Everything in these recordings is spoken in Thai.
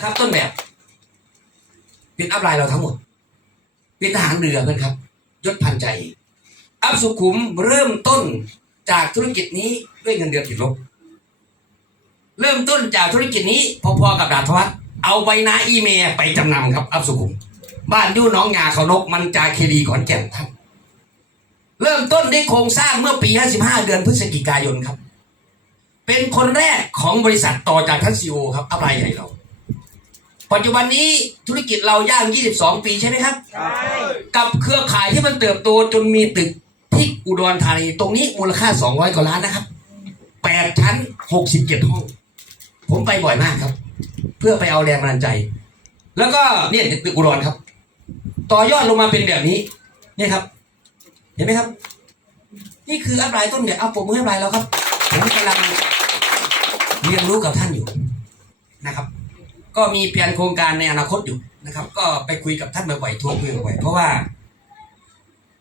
ครับต้นแบบเป็นอัพไลน์เราทั้งหมดเป็นทหารเรือกันครับยศพันใจ อัพสุขุมเริ่มต้นจากธุรกิจนี้ด้วยเงินเดือนติดลบเริ่มต้นจากธุรกิจนี้พอๆกับดาบทวัฒน์เอาใบหน้าอีเมลไปจำนำครับ อัพสุขุม บ้านยู่น้องงาเขานกมันจาคีรีขอนแก่นท่านเริ่มต้นได้โครงสร้างเมื่อปี 55 เดือนพฤศจิกายนครับ เป็นคนแรกของบริษัทต่อจากท่านซีโอครับอัพไลน์ใหญ่เรา ปัจจุบันนี้ธุรกิจเราย่าง 22 ปีใช่ไหมครับ ใช่ กับเครือข่ายที่มันเติบโตจนมีตึกที่อุดรธานีตรงนี้มูลค่า 200 กว่าล้านนะครับ 8 ชั้น 67 ห้อง ผมไปบ่อยมากครับ เพื่อไปเอาแรงบันดาลใจ แล้วก็เนี่ยตึกอุดรครับ ต่อยอดลงมาเป็นแบบนี้เนี่ยครับ เห็นไหมครับ นี่คืออัพไลน์ต้นเนี่ยเอาผมมืออัพไลน์แล้วครับผมกำลังเรียนรู้กับท่านอยู่นะครับ ก็มีเปลี่ยนโครงการในอนาคตอยู่นะครับ ก็ไปคุยกับท่านบ่อยๆทัวร์คุยบ่อยๆเพราะว่า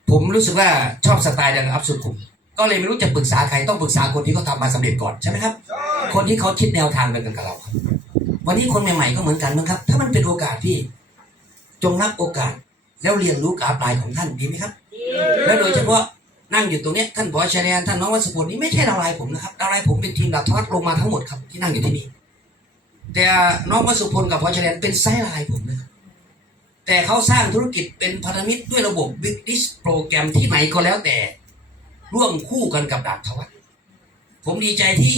ผมรู้สึกว่าชอบสไตล์เดียวกับอัพสุดขุมก็เลยไม่รู้จะปรึกษาใครต้องปรึกษาคนที่เขาทำมาสำเร็จก่อนใช่ไหมครับ คนที่เขาคิดแนวทางเดียวกันกับเราครับวันนี้คนใหม่ๆก็เหมือนกันมั้งครับ ถ้ามันเป็นโอกาสพี่ จงรับโอกาส แล้วเรียนรู้กับอัพไลน์ของท่านดีไหมครับ แล้วโดยเฉพาะนั่งอยู่ตรงเนี้ยท่านบอยชาแนนท่านน้องวัชพลนี่ไม่ใช่ดาวไลน์ผมนะครับดาวไลน์ผมเป็นทีมดาวทอดลงมาทั้งหมดครับที่นั่งอยู่ที่นี่ แต่น้องวัชพลกับบอยชาแนนเป็นไซไลน์ผมนะครับแต่เขาสร้างธุรกิจเป็นพันธมิตรด้วยระบบ Big d i s โปรแกรมที่ไหนก็แล้วแต่ ร่วมคู่กันกับดาบทวัฒผมดีใจที่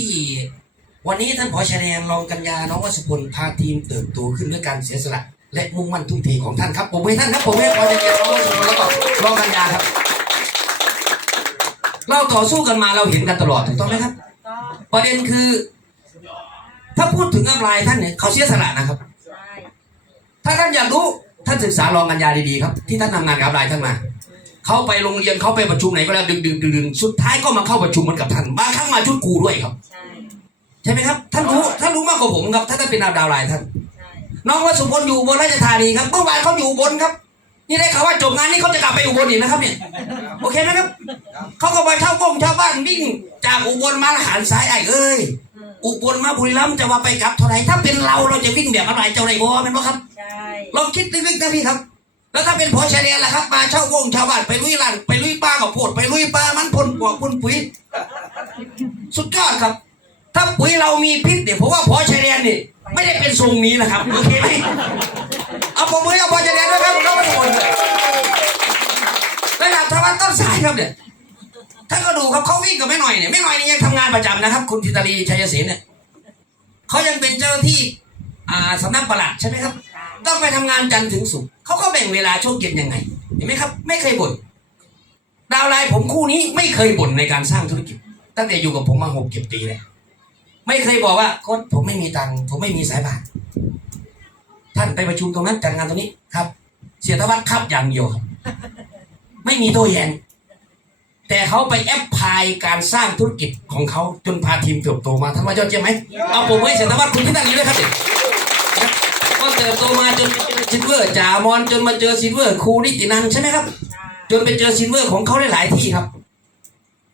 วันนี้ท่านผอชาแนนรองกัญญาน้องวัชพลพาทีมเติบโตขึ้นด้วยการเสียสละ และมุ่งมั่นทุ่มเทของท่านครับผมให้ท่านครับผมให้ผอชาแนนน้องวัชพลแล้วก็รองกัญญาครับ เราต่อสู้กันมาเราเห็นกันตลอดถูกต้องไหมครับ ประเด็นคือ ถ้าพูดถึงอัพไลน์ท่านเนี่ยเขาเสียสละนะครับใช่ถ้าท่านอยากรู้ท่านศึกษารองกัญญาดีๆครับ ที่ท่านทำงานกับอัพไลน์ท่านมาเขาไปโรงเรียนเขาไปประชุมไหนก็แล้วดึงดึงดึงดึงสุดท้ายก็มาเข้าประชุมเหมือนกับท่านบางครั้งมาชุดครูด้วยครับใช่ใช่ไหมครับ ท่านรู้ท่านรู้มากกว่าผมครับถ้าท่านเป็นดาวไลน์ท่านใช่น้องวัสุพลอยู่อุบนราชธานีครับเมื่อวานเขาอยู่อุบนครับ นี่ได้ข่าวว่าจบงานนี้เขาจะกลับไปอุบลอีกนะครับเนี่ยโอเคไหมครับเขาก็ไปเช่ากงเช่าบ้านวิ่งจากอุบลมาละหารสายไอ้เอ้ย อืมอุบลมาบุรีรัมย์จะว่าไปกลับเท่าไหร่ถ้าเป็นเราเราจะวิ่งแบบอะไรเจ้าไรบอเป็นปะครับใช่ลองคิดลึกๆนะพี่ครับ แล้วถ้าเป็นพอชายแดนล่ะครับ มาเช่าวงชาวบ้านไปลุยลานไปลุยป่ากับโพดไปลุยป่ามันพ่นปวกพ่นปุ๋ยสุดยอดครับ ถ้าปุ๋ยเรามีพิษเนี่ยผมว่าพอชายแดนนี่ไม่ได้เป็นทรงนี้นะครับโอเคไหมเอาผมมือเอาพอชายแดนด้วยครับเราไม่หมดเลยระดับทวันต้นสายครับเนี่ย ท่านก็ดูครับเขาวิ่งกับแม่หน่อยเนี่ยแม่หน่อยนี่ยังทำงานประจำนะครับ คุณธิตาลีชัยเสนเนี่ยเขายังเป็นเจ้าที่อ่าสำนักปลัดใช่ไหมครับ ต้องไปทำงานจันทร์ถึงศุกร์เขาก็แบ่งเวลาช่วงเย็นยังไง เห็นไหมครับ ไม่เคยบ่นดาวไลน์ผมคู่นี้ไม่เคยบ่นในการสร้างธุรกิจ ตั้งแต่อยู่กับผมมาหกเจ็ดปีเลยไม่เคยบอกว่าโค้ชผมไม่มีตังค์ผมไม่มีสายบานท่านไปประชุมตรงนั้นจัดงานตรงนี้ครับ เสียทวัฒน์ครับอย่างเดียวครับ ไม่มีโต้แย้ง แต่เขาไปแอปพลายการสร้างธุรกิจของเขาจนพาทีมเติบโตมาท่านว่าเจ้าเจ๊ยบไหมเอาผมให้เสียทวัฒน์คุณที่ตั้งนี้เลยครับเด็กก็เติบโตมาจนไปเจอซิลเวอร์จ่ามอนจนมาเจอซิลเวอร์ครูนิตินันท์ใช่ไหมครับใช่จนไปเจอซิลเวอร์ของเขาหลายๆที่ครับ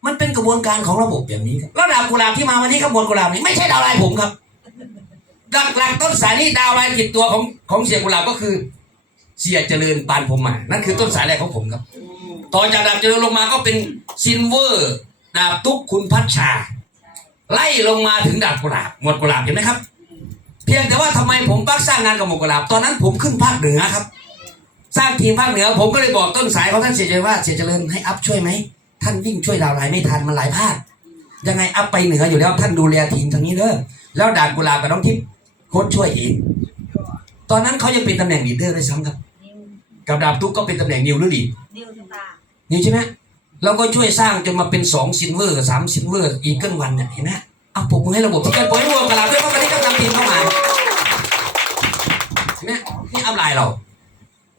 มันเป็นกระบวนการของระบบแบบนี้ครับแล้วดาวกุหลาบที่มาวันนี้ขบวนกุหลาบนี่ไม่ใช่ดาวไลน์ผมครับหลักหลักต้นสายนี่ดาวไลน์ติดตัวของของเสียกุหลาบก็คือ เสียเจริญปานผมมานั่นคือต้นสายแรกของผมครับ ต่อจากดาบเจริญลงมาก็เป็นซิลเวอร์ดาบตุ๊กคุณพัชชา ไล่ลงมาถึงดาบกุหลาบหมวดกุหลาบเห็นไหมครับ เพียงแต่ว่าทำไมผมปักสร้างงานกับหมวดกุหลาบตอนนั้นผมขึ้นภาคเหนือครับ สร้างทีมภาคเหนือ ผมก็เลยบอกต้นสายของท่านเสียเจริญว่าเสียเจริญให้อัพช่วยไหมท่านวิ่งช่วยดาวไลน์ไม่ทันมันหลายภาคยังไงอัพไปเหนืออยู่แล้วท่านดูแลทีมทางนี้เด้อแล้วดานกุหลาบกับน้องทิพย์โค้ชช่วยเองตอนนั้นเขายังเป็นตำแหน่งลีดเดอร์ด้วยซ้ำครับ กับดาบตุ๊กก็เป็นตำแหน่งนิวหรือลีดนิวตา นี่ใช่ไหมเราก็ช่วยสร้างจนมาเป็นสองซินเวอร์สามซินเวอร์อีเกิลวันเนี่ยเห็นไหมเอาผมมือให้ระบบที่การปล่อยรวมกระลาด้วยเพราะวันนี้ก็นำทีมเข้ามาเห็นไหมนี่อัพไลน์เรา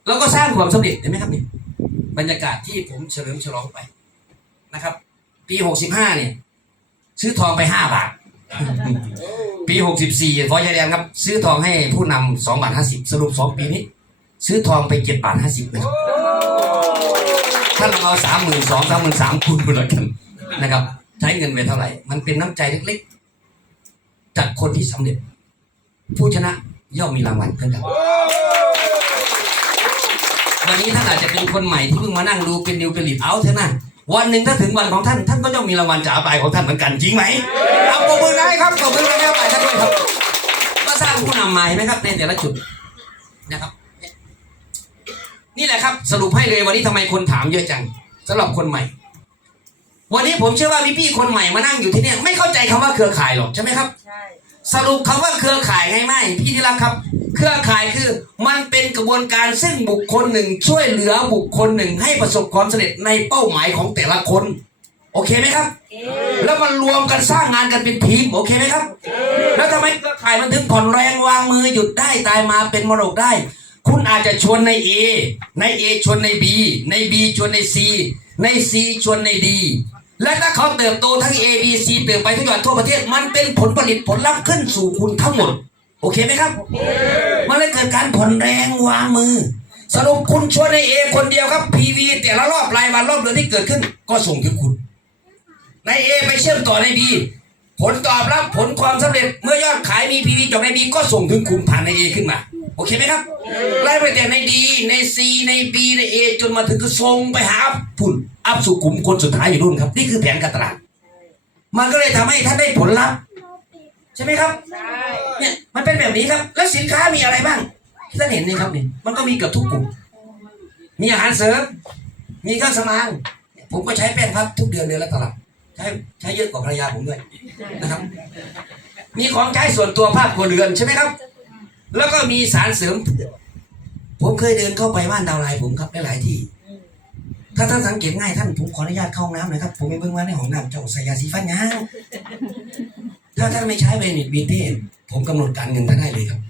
เราก็สร้างความสำเร็จเห็นไหมครับนี่บรรยากาศที่ผมเฉลิมฉลองไปนะครับ ปีหกสิบห้าเนี่ยซื้อทองไปห้าบาท ปีหกสิบสี่ฟอยชายแดนครับ ซื้อทองให้ผู้นำสองบาทห้าสิบสรุปสองปีนี้ ซื้อทองไปเจ็ดบาทห้าสิบนะครับ ถ้าเราเอาสามหมื่นสองสามหมื่นสามคูณไปเลยกันนะครับ ใช้เงินไปเท่าไหร่ มันเป็นน้ำใจเล็กๆ จากคนที่สำเร็จ ผู้ชนะย่อมมีรางวัลเพื่อนครับวันนี้ท่านอาจจะเป็นคนใหม่ที่เพิ่งมานั่งดูเป็นนิวเป็นลีดเอาเท่านั้นวันหนึ่งถ้าถึงวันของท่าน ท่านก็ย่อมมีรางวัลจากอาบายของท่านเหมือนกันจริงไหมเอาปรบมือได้ครับปรบมือได้อาบายท่านด้วยครับ ก็สร้างผู้นำมาเห็นไหมครับในแต่ละจุดนะครับ นี่แหละครับ สรุปให้เลยวันนี้ทำไมคนถามเยอะจังสำหรับคนใหม่ วันนี้ผมเชื่อว่าพี่ๆคนใหม่มานั่งอยู่ที่เนี่ยไม่เข้าใจคำว่าเครือข่ายหรอกใช่ไหมครับใช่สรุปคำว่าเครือข่ายไงไม่พี่ที่รักครับ เครือข่ายคือมันเป็นกระบวนการซึ่งบุคคลหนึ่ง ช่วยเหลือบุคคลหนึ่ง ให้ประสบความสำเร็จในเป้าหมายของแต่ละคน โอเคไหมครับเอแล้วมันรวมกันสร้างงานกันเป็นทีมโอเคไหมครับ แล้วทำไมเครือข่ายมันถึงผ่อนแรงวางมือหยุดได้ตายมาเป็นมรดกได้ คุณอาจจะชวนใน A ใน A ชวนใน B ใน B ชวนใน C ใน C ชวนใน D และถ้าเขาเติบโตทั้ง A B C เติบไปทั้งจังหวัดทั่วประเทศ มันเป็นผลผลิตผลลัพธ์ขึ้นสู่คุณทั้งหมด โอเคไหมครับมันเลยเกิดการผ่อนแรงวางมือ สรุปคุณชวนใน A คนเดียวครับ PV แต่ละรอบรายวันรอบเดือนที่เกิดขึ้น ก็ส่งถึงคุณ ใน A ไปเชื่อมต่อใน B ผลตอบรับผลความสำเร็จเมื่อยอดขายมี PV จบใน B ก็ส่งถึงคุณผ่านใน A ขึ้นมา โอเคไหมครับ ไล่ไปแต่ใน D ใน C ใน B ใน A จนมาถึงก็ส่งไปหาอัพพุ่นอัพสุขุมคนสุดท้ายอยู่รุ่นครับ นี่คือแผนการตลาด มันก็เลยทำให้ท่านได้ผลลัพธ์ใช่ไหมครับใช่เนี่ยมันเป็นแบบนี้ครับ แล้วสินค้ามีอะไรบ้างที่ท่านเห็นนี่ครับนี่มันก็มีเกือบทุกกลุ่ม มีอาหารเสริม มีเครื่องสำอางผมก็ใช้แป้งพับทุกเดือนเดือนละตลับใช้ใช้เยอะกว่าภรรยาผมด้วยนะครับ มีของใช้ส่วนตัวภาพครัวเรือนใช่ไหมครับ แล้วก็มีสารเสริม ผมเคยเดินเข้าไปบ้านดาวไลน์ผมครับหลายๆที่ ถ้าท่านสังเกตง่ายท่านผมขออนุญาตเข้าห้องน้ำหน่อยครับผมไปเบิ่งว่าในห้องน้ำเจ้าใส่ยาสีฟันยางถ้าท่านไม่ใช้เบนิตบีเต้ผมกำหนดการเงินท่านได้เลยครับ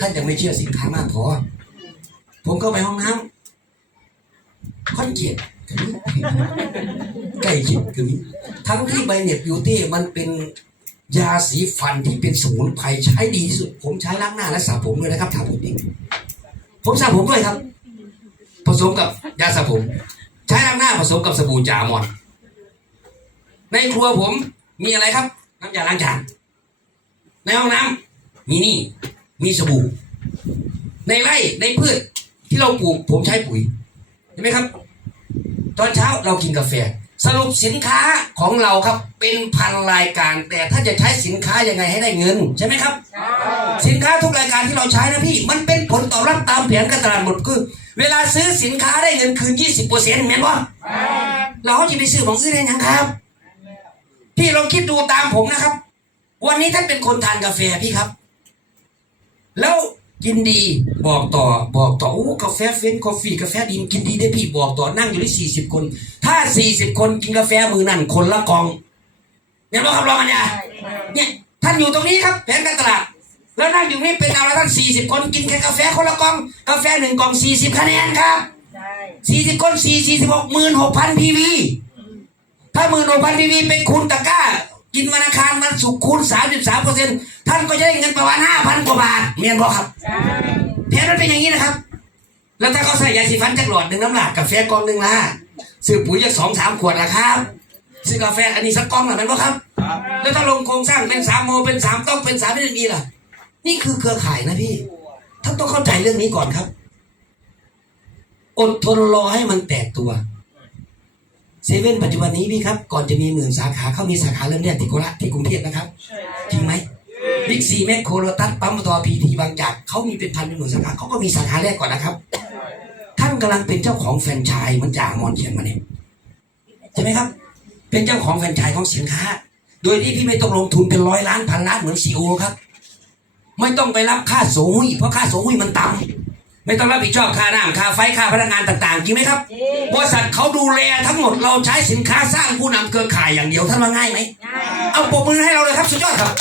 ท่านยังไม่เชื่อสินค้ามากพอผมก็ไปห้องน้ำค่อนเกียดก็มีใกล้ชิดคือมีทั้งที่ไบเน็ตบิวตี้มันเป็นยาสีฟันที่เป็นสมุนไพรใช้ดีที่สุด ผมใช้ล้างหน้าและสระผมด้วยนะครับถามผมจริง ผมสระผมด้วยครับ ผสมกับยาสระผม ใช้ล้างหน้าผสมกับสบู่จามอน ในครัวผมมีอะไรครับ น้ำยาล้างจานในห้องน้ำมีนี่ มีสบู่ ในไร่ในพืชที่เราปลูกผมใช้ปุ๋ยเห็นไหมครับ ตอนเช้าเรากินกาแฟ สรุปสินค้าของเราครับเป็นพันรายการ แต่ถ้าจะใช้สินค้ายังไงให้ได้เงิน ใช่ไหมครับใช่ สินค้าทุกรายการที่เราใช้นะพี่ มันเป็นผลตอบรับตามแผนการตลาดหมดคือ เวลาซื้อสินค้าได้เงินคืน 20เปอร์เซ็นต์แม่นว่าเราจะไปซื้อของอื่นได้ยังครับ พี่ลองคิดดูตามผมนะครับ วันนี้ท่านเป็นคนทานกาแฟพี่ครับ แล้วกินดีบอกต่อบอกต่อโอ้กาแฟเฟ้นกาแฟกาแฟดีกินดีได้พี่บอกต่อนั่งอยู่ที่สี่สิบคน ถ้าสี่สิบคนกินกาแฟมือนั่นคนละกองเนี่ยบอกคำรองกันเนี่ยใช่เนี่ยท่านอยู่ตรงนี้ครับแผนการตลาด แล้วนั่งอยู่นี่เป็นเอาละท่านสี่สิบคนกินแค่กาแฟคนละกล่องกาแฟหนึ่งกล่องสี่สิบคะแนนครับใช่สี่สิบคนสี่สี่สิบหกหมื่นหกพันพีวีถ้าหมื่นหกพันพีวีไปคูณตะกร้า กินวันอังคารวันศุกร์คูณสามสิบสามเปอร์เซ็นต์ท่านก็จะได้เงินประมาณห้าพันกว่าบาทเมียนบอกครับใช่แผนมันเป็นอย่างนี้นะครับ แล้วถ้าเขาใส่ยาสีฟันจากหลอดหนึ่งน้ำหนักกาแฟกล่องหนึ่งละซื้อปุ๋ยจากสองสามขวดนะครับซื้อกาแฟอันนี้สักกล่องหรือมันบ่ครับ แล้วถ้าลงโครงสร้างเป็นสามโมเป็นสามต้องเป็นสามไม่ได้มีล่ะ นี่คือเครือข่ายนะพี่ท่านต้องเข้าใจเรื่องนี้ก่อนครับ อดทนรอให้มันแตกตัวเซเว่นปัจจุบันนี้พี่ครับ ก่อนจะมีหมื่นสาขาเขามีสาขาเริ่มแรกที่โคราชที่กรุงเทพนะครับจริงไหมบิ๊กซีแมคโครโลตัสปั๊มปตพีทีบางจากเขามีเป็นพันเป็นหมื่นสาขาเขาก็มีสาขาแรกก่อนนะครับ ท่านกำลังเป็นเจ้าของแฟรนไชส์เหมันจ่ามอนเขียนมาเนี่ยใช่ไหมครับ เป็นเจ้าของแฟรนไชส์ของสินค้า โดยที่พี่ไม่ต้องลงทุนเป็นร้อยล้านพันล้านเหมือนซีโอครับ ไม่ต้องไปรับค่าโสหุยเพราะค่าโสหุยมันต่ำไม่ต้องรับผิดชอบค่าน้ำค่าไฟค่าพนักงานต่างๆจริงไหมครับจริงบริษัทเขาดูแลทั้งหมดเราใช้สินค้าสร้างผู้นำเครือข่ายอย่างเดียวท่านว่าง่ายไหมง่ายเอาปรบมือให้เราเลยครับสุดยอดครับ